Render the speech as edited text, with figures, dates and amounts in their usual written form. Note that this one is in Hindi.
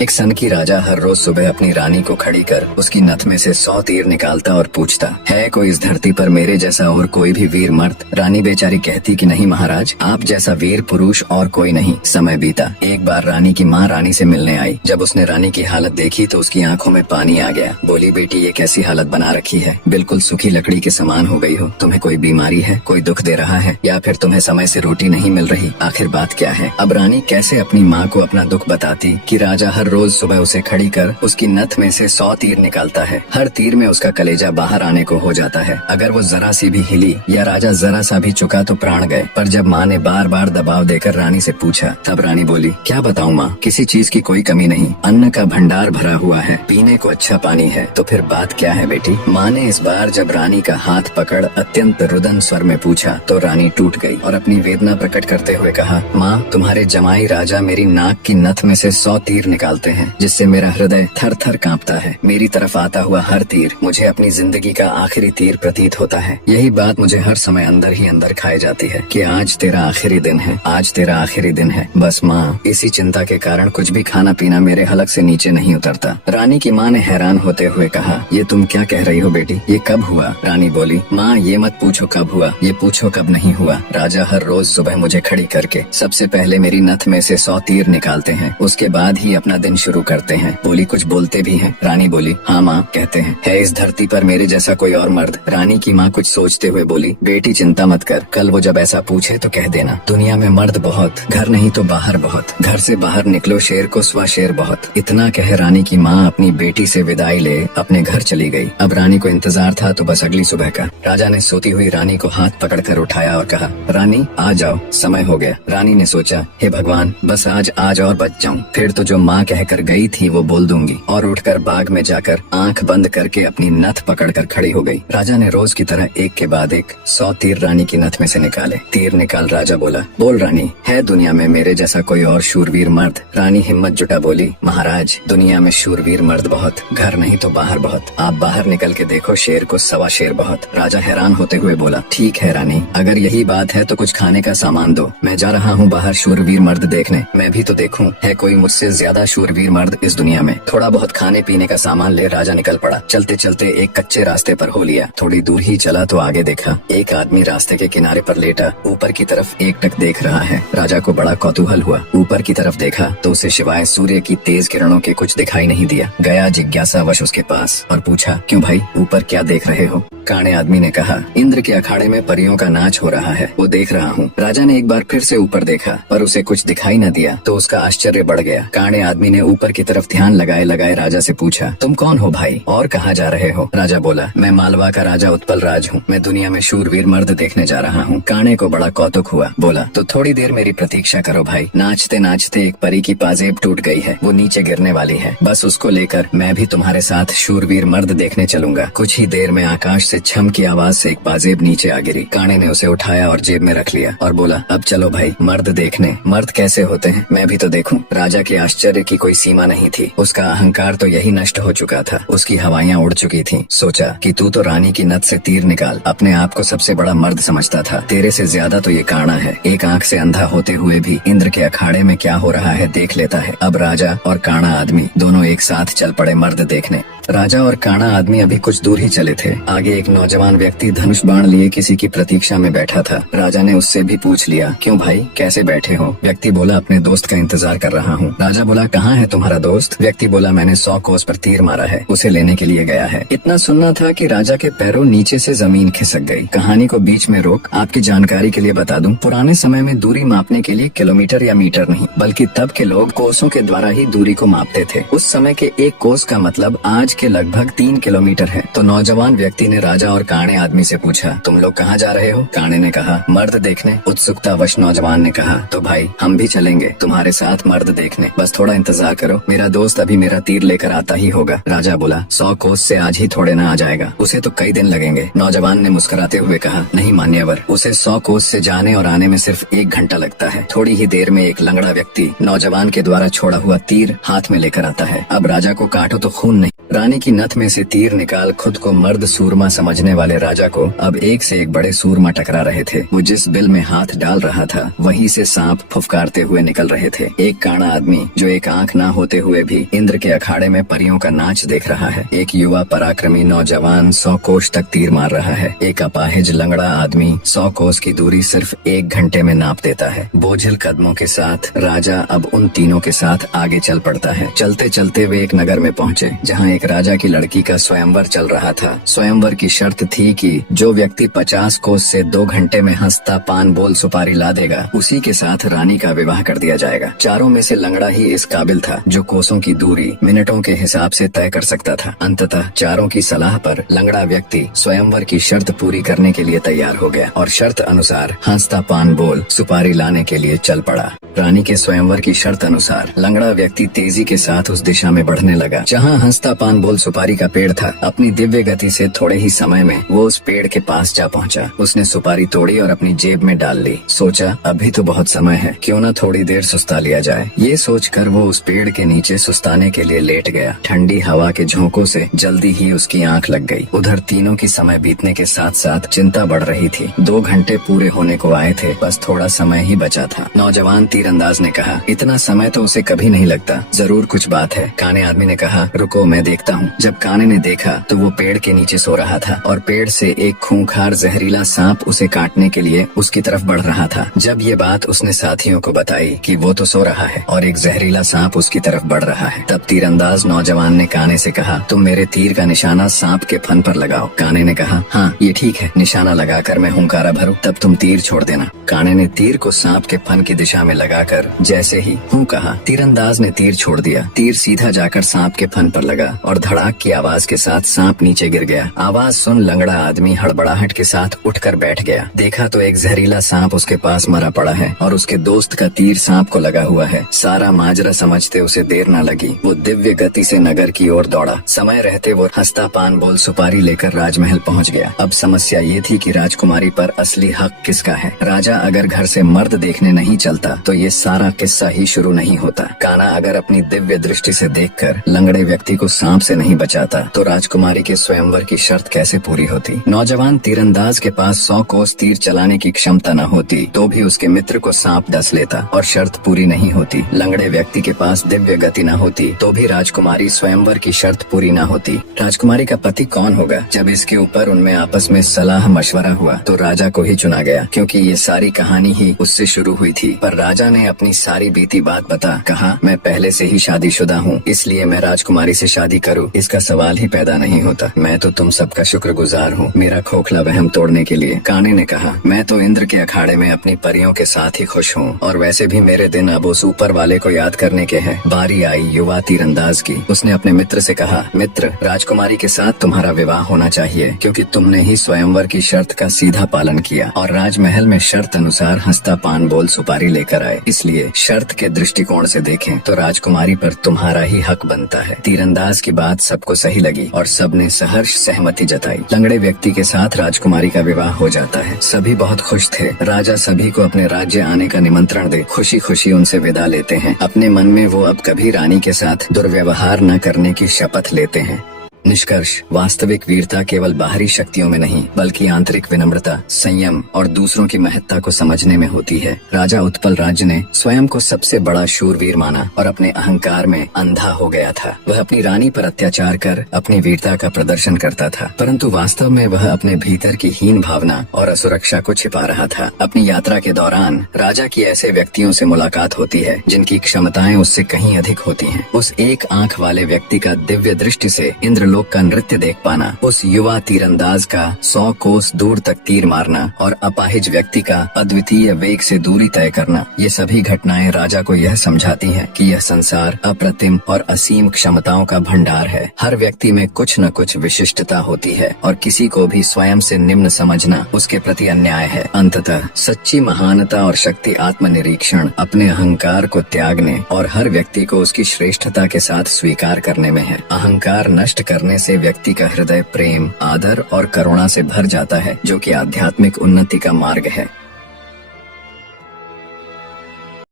एक सन की राजा हर रोज सुबह अपनी रानी को खड़ी कर उसकी नथ में से 100 तीर निकालता और पूछता, है कोई इस धरती पर मेरे जैसा और कोई भी वीर मर्द? रानी बेचारी कहती कि नहीं महाराज, आप जैसा वीर पुरुष और कोई नहीं। समय बीता। एक बार रानी की माँ रानी से मिलने आई। जब उसने रानी की हालत देखी तो उसकी आंखों में पानी आ गया। बोली, बेटी ये कैसी हालत बना रखी है, बिल्कुल सूखी लकड़ी के समान हो गई हो। तुम्हें कोई बीमारी है, कोई दुख दे रहा है, या फिर तुम्हें समय से रोटी नहीं मिल रही? आखिर बात क्या है? अब रानी कैसे अपनी माँ को अपना दुख बताती कि राजा हर रोज सुबह उसे खड़ी कर उसकी नथ में से 100 तीर निकालता है। हर तीर में उसका कलेजा बाहर आने को हो जाता है। अगर वो जरा सी भी हिली या राजा जरा सा भी चुका तो प्राण गए। पर जब माँ ने बार बार दबाव देकर रानी से पूछा, तब रानी बोली, क्या बताऊँ माँ, किसी चीज की कोई कमी नहीं, अन्न का भंडार भरा हुआ है, पीने को अच्छा पानी है। तो फिर बात क्या है बेटी? माँ ने इस बार जब रानी का हाथ पकड़ अत्यंत रुदन स्वर में पूछा तो रानी टूट गई और अपनी वेदना प्रकट करते हुए कहा, माँ तुम्हारे जमाई राजा मेरी नाक की नथ में से 100 तीर निकालते हैं, जिससे मेरा हृदय थर थर कांपता है। मेरी तरफ आता हुआ हर तीर मुझे अपनी जिंदगी का आखिरी तीर प्रतीत होता है। यही बात मुझे हर समय अंदर ही अंदर खाए जाती है कि आज तेरा आखिरी दिन है, आज तेरा आखिरी दिन है। बस माँ, इसी चिंता के कारण कुछ भी खाना पीना मेरे हलक से नीचे नहीं उतरता। रानी की माँ ने हैरान होते हुए कहा, ये तुम क्या कह रही हो बेटी, ये कब हुआ? रानी बोली, माँ ये मत पूछो कब हुआ, ये पूछो कब नहीं हुआ। राजा हर रोज सुबह मुझे खड़ी करके सबसे पहले मेरी नथ में से 100 तीर निकालते हैं, उसके बाद ही अपना दिन शुरू करते हैं। बोली, कुछ बोलते भी हैं? रानी बोली, हाँ माँ कहते हैं। है इस धरती पर मेरे जैसा कोई और मर्द? रानी की माँ कुछ सोचते हुए बोली, बेटी चिंता मत कर, कल वो जब ऐसा पूछे तो कह देना, दुनिया में मर्द बहुत, घर नहीं तो बाहर बहुत, घर से बाहर निकलो शेर को स्वा शेर बहुत। इतना कह रानी की माँ अपनी बेटी से विदाई ले अपने घर चली गई। अब रानी को इंतजार था तो बस अगली सुबह का। राजा ने सोती हुई रानी को हाथ पकड़कर उठाया और कहा, रानी आ जाओ, समय हो गया। रानी ने सोचा, हे भगवान, बस आज और बच जाऊं, फिर तो जो माँ कहकर गई थी वो बोल दूंगी। और उठकर बाग में जाकर आंख बंद करके अपनी नथ पकड़कर खड़ी हो गई। राजा ने रोज की तरह एक के बाद एक 100 तीर रानी की नथ में से निकाले। तीर निकाल राजा बोला, बोल रानी, है दुनिया में मेरे जैसा कोई और शूरवीर मर्द? रानी हिम्मत जुटा बोली, महाराज दुनिया में शूरवीर मर्द बहुत, घर नहीं तो बाहर बहुत, आप बाहर निकल के देखो, शेर को सवा शेर बहुत। राजा हैरान होते हुए बोला, ठीक है रानी, अगर यही बात है तो कुछ खाने का सामान दो, मैं जा रहा हूँ बाहर शूरवीर मर्द देखने, मैं भी तो देखूं है कोई मुझसे ज्यादा शूरवीर मर्द इस दुनिया में। थोड़ा बहुत खाने पीने का सामान ले राजा निकल पड़ा। चलते चलते एक कच्चे रास्ते पर हो लिया। थोड़ी दूर ही चला तो आगे देखा, एक आदमी रास्ते के किनारे पर लेटा ऊपर की तरफ एकटक देख रहा है। राजा को बड़ा कौतूहल हुआ। ऊपर की तरफ देखा तो उसे सिवाय सूर्य की तेज किरणों के कुछ दिखाई नहीं दिया। गया जिज्ञासावश उसके पास और पूछा, क्यों भाई, ऊपर क्या देख रहे हो? काणे आदमी ने कहा, इंद्र के अखाड़े में परियों का नाच हो रहा है, वो देख रहा हूँ। राजा ने एक बार फिर से ऊपर देखा पर उसे कुछ दिखाई न दिया तो उसका आश्चर्य बढ़ गया। काणे आदमी ने ऊपर की तरफ ध्यान लगाए लगाए राजा से पूछा, तुम कौन हो भाई और कहाँ जा रहे हो? राजा बोला, मैं मालवा का राजा उत्पल राज हूँ, मैं दुनिया में शूरवीर मर्द देखने जा रहा हूँ। काणे को बड़ा कौतुक हुआ। बोला, तो थोड़ी देर मेरी प्रतीक्षा करो भाई। नाचते नाचते एक परी की पाजेब टूट गई है, वो नीचे गिरने वाली है, बस उसको लेकर मैं भी तुम्हारे साथ शूरवीर मर्द देखने चलूंगा। कुछ ही देर में आकाश से छम की आवाज से एक पाजेब नीचे आ गिरी। काणे ने उसे उठाया और जेब में रख लिया और बोला, अब चलो भाई मर्द देखने। मर्द कैसे होते हैं मैं भी तो देखूं। राजा के आश्चर्य की कोई सीमा नहीं थी। उसका अहंकार तो यही नष्ट हो चुका था, उसकी हवाइयाँ उड़ चुकी थीं। सोचा कि तू तो रानी की नथ से तीर निकाल अपने आप को सबसे बड़ा मर्द समझता था, तेरे से ज्यादा तो ये काणा है। एक आंख से अंधा होते हुए भी इंद्र के अखाड़े में क्या हो रहा है देख लेता है। अब राजा और काणा आदमी दोनों एक साथ चल पड़े मर्द देखने। राजा और काणा आदमी अभी कुछ दूर ही चले थे। आगे एक नौजवान व्यक्ति धनुष बाण लिए किसी की प्रतीक्षा में बैठा था। राजा ने उससे भी पूछ लिया, क्यों भाई कैसे बैठे हो? व्यक्ति बोला, अपने दोस्त का इंतजार कर रहा हूँ। राजा बोला, कहाँ है तुम्हारा दोस्त? व्यक्ति बोला, मैंने 100 कोस पर तीर मारा है, उसे लेने के लिए गया है। इतना सुनना था कि राजा के पैरों नीचे से जमीन खिसक गई। कहानी को बीच में रोक आपकी जानकारी के लिए बता दूं, पुराने समय में दूरी मापने के लिए किलोमीटर या मीटर नहीं बल्कि तब के लोग कोसों के द्वारा ही दूरी को मापते थे। उस समय के एक कोस का मतलब आज के लगभग 3 किलोमीटर है। तो नौजवान व्यक्ति ने राजा और काणे आदमी से पूछा, तुम लोग कहाँ जा रहे हो? काणे ने कहा, मर्द देखने। उत्सुकतावश नौजवान ने कहा, तो भाई हम भी चलेंगे तुम्हारे साथ मर्द देखने, बस थोड़ा इंतजार करो, मेरा दोस्त अभी मेरा तीर लेकर आता ही होगा। राजा बोला, 100 कोस से आज ही थोड़े न आ जाएगा, उसे तो कई दिन लगेंगे। नौजवान ने मुस्कुराते हुए कहा, नहीं मान्यवर, उसे 100 कोस से जाने और आने में सिर्फ 1 घंटा लगता है। थोड़ी ही देर में एक लंगड़ा व्यक्ति नौजवान के द्वारा छोड़ा हुआ तीर हाथ में लेकर आता है। अब राजा को काटो तो खून नहीं रानी की नथ में से तीर निकाल खुद को मर्द सूरमा समझने वाले राजा को अब एक से एक बड़े सूरमा टकरा रहे थे। वो जिस बिल में हाथ डाल रहा था वहीं से सांप फुफकारते हुए निकल रहे थे। एक काना आदमी जो एक आंख ना होते हुए भी इंद्र के अखाड़े में परियों का नाच देख रहा है। एक युवा पराक्रमी नौजवान 100 कोस तक तीर मार रहा है। एक अपाहिज लंगड़ा आदमी 100 कोस की दूरी सिर्फ 1 घंटे में नाप देता है। बोझिल कदमों के साथ राजा अब उन तीनों के साथ आगे चल पड़ता है। चलते चलते वे एक नगर में पहुँचे जहाँ एक राजा की लड़की का स्वयंवर चल रहा था। स्वयंवर की शर्त थी कि जो व्यक्ति 50 कोस से 2 घंटे में हंसता पान बोल सुपारी ला देगा उसी के साथ रानी का विवाह कर दिया जाएगा। चारों में से लंगड़ा ही इस काबिल था जो कोसों की दूरी मिनटों के हिसाब से तय कर सकता था। अंततः चारों की सलाह पर लंगड़ा व्यक्ति स्वयंवर की शर्त पूरी करने के लिए तैयार हो गया और शर्त अनुसार हंसता पान बोल सुपारी लाने के लिए चल पड़ा। रानी के स्वयंवर की शर्त अनुसार लंगड़ा व्यक्ति तेजी के साथ उस दिशा में बढ़ने लगा जहाँ हंसता पान बोल सुपारी का पेड़ था। अपनी दिव्य गति से थोड़े ही समय में वो उस पेड़ के पास जा पहुँचा। उसने सुपारी तोड़ी और अपनी जेब में डाल ली। सोचा अभी तो बहुत समय है, क्यों न थोड़ी देर सुस्ता लिया जाए। ये सोचकर वो उस पेड़ के नीचे सुस्ताने के लिए लेट गया। ठंडी हवा के झोंकों से जल्दी ही उसकी आंख लग गई। उधर तीनों की समय बीतने के साथ साथ चिंता बढ़ रही थी। 2 घंटे पूरे होने को आए थे, बस थोड़ा समय ही बचा था। नौजवान तीरंदाज ने कहा, इतना समय तो उसे कभी नहीं लगता, जरूर कुछ बात है। काने आदमी ने कहा, रुको मैं देखता हूँ। जब काने ने देखा तो वो पेड़ के नीचे सो रहा था और पेड़ से एक खूंखार जहरीला सांप उसे काटने के लिए उसकी तरफ बढ़ रहा था। जब ये बात उसने साथियों को बताई कि वो तो सो रहा है और एक जहरीला सांप उसकी तरफ बढ़ रहा है, तब तीरंदाज नौजवान ने काने से कहा, तुम मेरे तीर का निशाना सांप के फन पर लगाओ। काने ने कहा, हाँ ये ठीक है, निशाना लगाकर मैं हुंकारा भरूं तब तुम तीर छोड़ देना। काने ने तीर को सांप के फन की दिशा में लगाकर जैसे ही हूँ कहा, तीरंदाज ने तीर छोड़ दिया। तीर सीधा जाकर सांप के फन पर लगा और धड़ाक की आवाज के साथ सांप नीचे गिर गया। आवाज सुन लंगड़ा आदमी हड़बड़ाहट के साथ उठकर बैठ गया। देखा तो एक जहरीला सांप उसके पास मरा पड़ा है और उसके दोस्त का तीर सांप को लगा हुआ है। सारा माजरा समझते उसे देर न लगी। वो दिव्य गति से नगर की ओर दौड़ा। समय रहते वो हंसता पान बोल सुपारी लेकर राजमहल पहुंच गया। अब समस्या ये थी कि राजकुमारी पर असली हक किसका है। राजा अगर घर से मर्द देखने नहीं चलता तो ये सारा किस्सा ही शुरू नहीं होता। काना अगर अपनी दिव्य दृष्टि से देखकर लंगड़े व्यक्ति को सांप से नहीं बचाता तो राजकुमारी के स्वयंवर की शर्त कैसे पूरी होती। नौजवान तीरंदाज के पास 100 कोस तीर चलाने की क्षमता न होती तो भी उसके मित्र को सांप डस लेता और शर्त पूरी नहीं होती। लंगड़े व्यक्ति के पास दिव्य गति न होती तो भी राजकुमारी स्वयंवर की शर्त पूरी न होती। राजकुमारी का पति कौन होगा? जब इसके ऊपर उनमें आपस में सलाह मशवरा हुआ तो राजा को ही चुना गया, क्योंकि ये सारी कहानी ही उससे शुरू हुई थी। पर राजा ने अपनी सारी बीती बात बता कहा, मैं पहले से ही शादीशुदा हूँ, इसलिए मैं राजकुमारी से शादी करूँ इसका सवाल ही पैदा नहीं होता। मैं तो तुम सबका शुक्रगुजार हूँ मेरा खोखला वहम तोड़ने के लिए। काने ने कहा, मैं तो इंद्र के अखाड़े में अपनी परियों के साथ ही खुश हूँ और वैसे भी मेरे दिन अब उस ऊपर वाले को याद करने के हैं। बारी आई युवा तीरंदाज की। उसने अपने मित्र से कहा, मित्र राजकुमारी के साथ तुम्हारा विवाह होना चाहिए, क्योंकि तुमने ही स्वयंवर की शर्त का सीधा पालन किया और राजमहल में शर्त अनुसार हंसता पान बोल सुपारी लेकर आए। इसलिए शर्त के दृष्टिकोण से देखें तो राजकुमारी पर तुम्हारा ही हक बनता है। तीरंदाज की बात सबको सही लगी और सबने सहर्ष सहमति जताई। लंगड़े व्यक्ति के साथ राजकुमारी का विवाह हो जाता है। सभी बहुत खुश थे। राजा सभी को अपने राज्य आने का निमंत्रण दे खुशी खुशी उनसे विदा लेते हैं। अपने मन में वो अब कभी रानी के साथ दुर्व्यवहार न करने की शपथ लेते हैं। निष्कर्ष, वास्तविक वीरता केवल बाहरी शक्तियों में नहीं बल्कि आंतरिक विनम्रता, संयम और दूसरों की महत्ता को समझने में होती है। राजा उत्पल राज्य ने स्वयं को सबसे बड़ा शूरवीर माना और अपने अहंकार में अंधा हो गया था। वह अपनी रानी पर अत्याचार कर अपनी वीरता का प्रदर्शन करता था, परंतु वास्तव में वह अपने भीतर की हीन भावना और असुरक्षा को छिपा रहा था। अपनी यात्रा के दौरान राजा की ऐसे व्यक्तियों से मुलाकात होती है जिनकी क्षमताएं उससे कहीं अधिक होती हैं। उस एक आंख वाले व्यक्ति का दिव्य दृष्टि से इंद्र लोक का नृत्य देख पाना, उस युवा तीरंदाज का 100 कोस दूर तक तीर मारना और अपाहिज व्यक्ति का अद्वितीय वेग से दूरी तय करना, ये सभी घटनाएं राजा को यह समझाती हैं कि यह संसार अप्रतिम और असीम क्षमताओं का भंडार है। हर व्यक्ति में कुछ न कुछ विशिष्टता होती है और किसी को भी स्वयं से निम्न समझना उसके प्रति अन्याय है। अंततः सच्ची महानता और शक्ति आत्मनिरीक्षण, अपने अहंकार को त्यागने और हर व्यक्ति को उसकी श्रेष्ठता के साथ स्वीकार करने में है। अहंकार नष्ट करने से व्यक्ति का हृदय प्रेम, आदर और करुणा से भर जाता है, जो कि आध्यात्मिक उन्नति का मार्ग है।